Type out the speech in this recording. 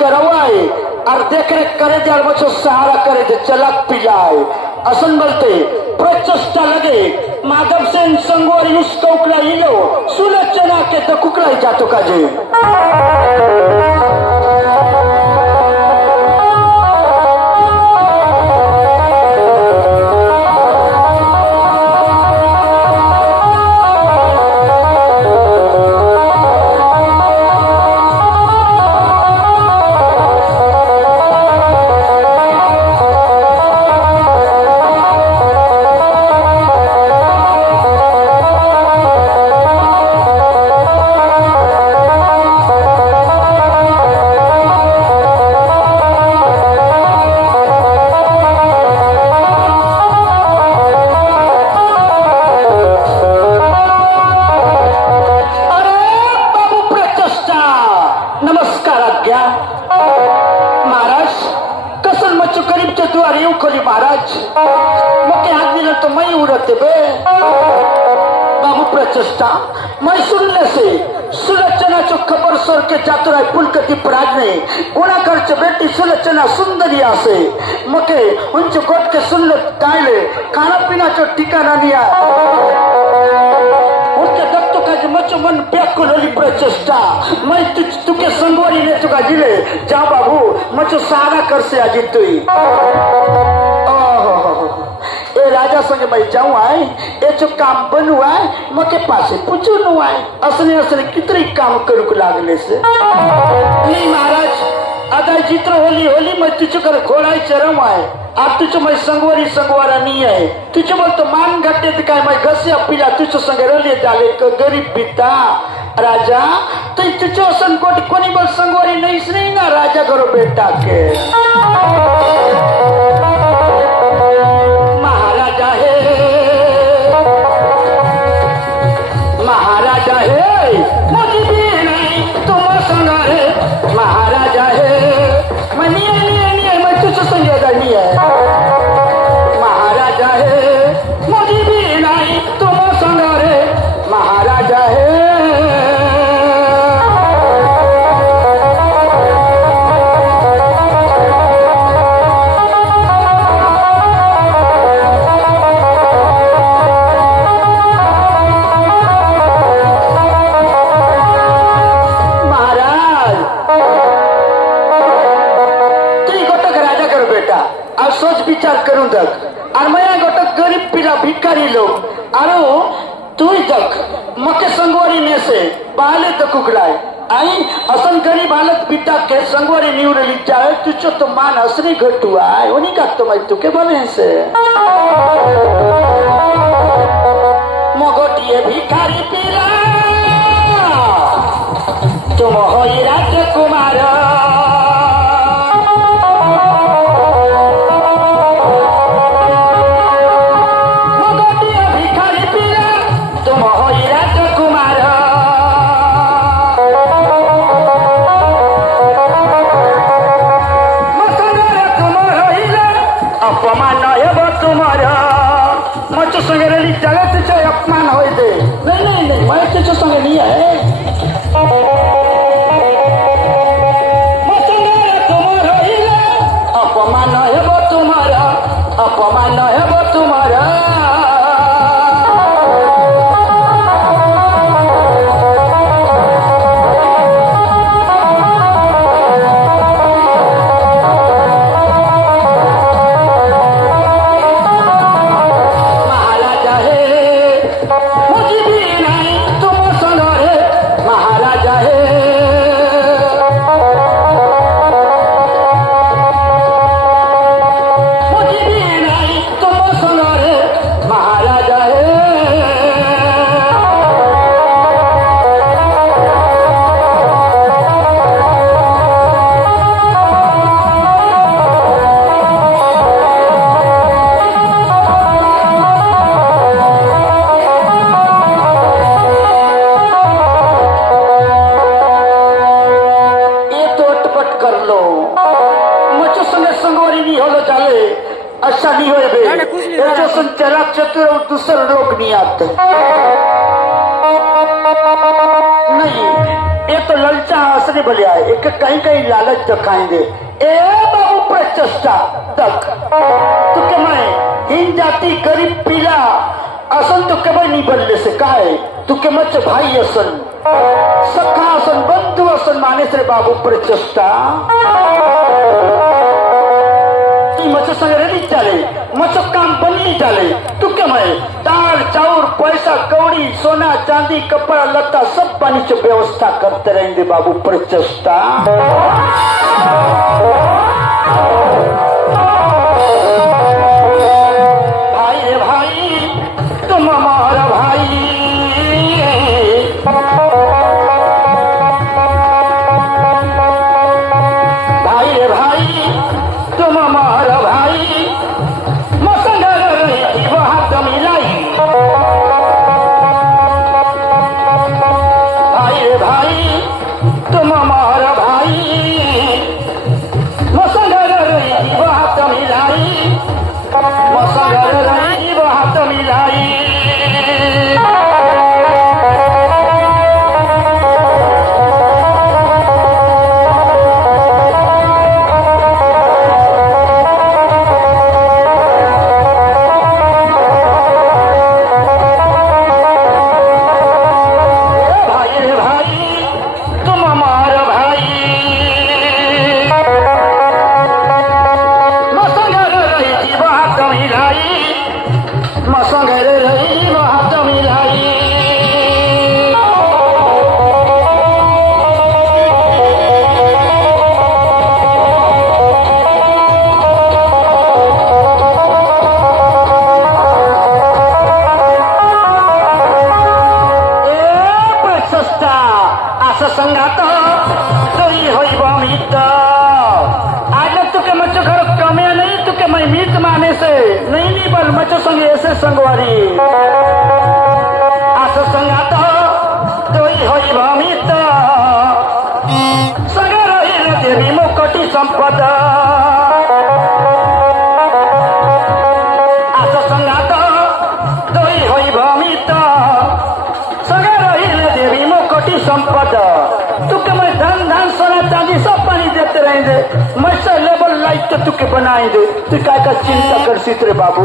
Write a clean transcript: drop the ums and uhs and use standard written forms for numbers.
करवाए और देख रेख करे दे मचो सहारा करे दे चलक पिलाए असन बोलते प्रचेष्टा लगे माधव सेन संगोरी उसका उकला इलो सुलचना के तो कुकला जातो काजे मैं सुनने से सुलचना जो खबर सोर के चातुराय पुलकति पराज ने गुणा खर्च बेटी सुलचना सुंदरिया से मके उनचो गोट के सुन काले खाना पीना जो ठिकाना निया उनके दत्तों का जो मचो मन व्याकुल होली प्रचेष्टा मैं तुके संगवारी ने तुका जिले जा बाबू मचो सारा कर से अजित तुई ए राजा संग मैं जाऊं आए ए जो काम बनू आए मके पासे पूछू नु आए असली असली कितने काम करू को लागले से नहीं महाराज अदाई जित्र होली होली मैं तुझे कर घोड़ा चरम आए आप तुझे मैं संगवारी संगवारा नहीं है तुझे बोल तो मान घटे तो काय मैं घसे पीला तुझे संग रले डाले गरीब पिता राजा तो तुझे असन कोट कोनी बोल संगवारी नहीं सही ना राजा करो बेटा के महाराजा है मुझे भी नहीं तुम संग है महाराजा है मैं नहीं मैं तुझसे संजोगा नहीं है महाराजा है मुझे भी नहीं तुम संग है महाराजा है सोच विचार करूं तक और मैं गोटक गरीब पीला भिखारी लोग आरो तू तक मके संगवारी ने से पहले तक उगलाए आई असन गरीब हालत पिता के संगवारी न्यूरे लिखा है तुझो तो मान असली घटुआ है उन्हीं का तो मैं तुके बोले से मोगोटिए भिखारी पीला तुम हो राजकुमार अपमान है तुम्हारा मचो संगे रली जगत से अपमान हो दे नहीं मैं तुझे संगे नहीं है अपमान है तुम्हारा अपमान है तुम्हारा अच्छा नहीं हो चला चतुर और दूसरे लोग नहीं आते नहीं एक तो ललचा असली भले आहे एक कहीं कहीं लालच दिखाएंगे ए बाबू प्रचेष्टा तक तुके मैं हिन जाती गरीब पीला असन तुके मैं नहीं बनले से काय तुके मच भाई असन सखा असन बंधु असन माने से बाबू प्रचेष्टा मच संग रेडी चाले मच काम बनी चाले तू क्या मैं दाल चाउर पैसा कौड़ी सोना चांदी कपड़ा लत्ता सब पानी से व्यवस्था करते रहेंगे बाबू प्रचेष्टा भाई रे भाई तुम हमारा भाई भाई रे भाई तुम हमारा भाई मसंगर रही वहां कमिलाई भाई रे भाई तुम हमारा भाई मसंगर रही वहां कमिलाई मसंगर रही वहां कमिलाई संग ऐसे संगवारी असं संगात तोही होई भमित संग रही देवी मुकटी संपद असं संगात तोही होई भमित संग रही देवी मुकटी संपद तुके मैं धन धन सोना चांदी सब पानी देते रहेंगे मैं से लेवल लाइट तो तुके बनाएंगे तू काय का चिंता कर रे बाबू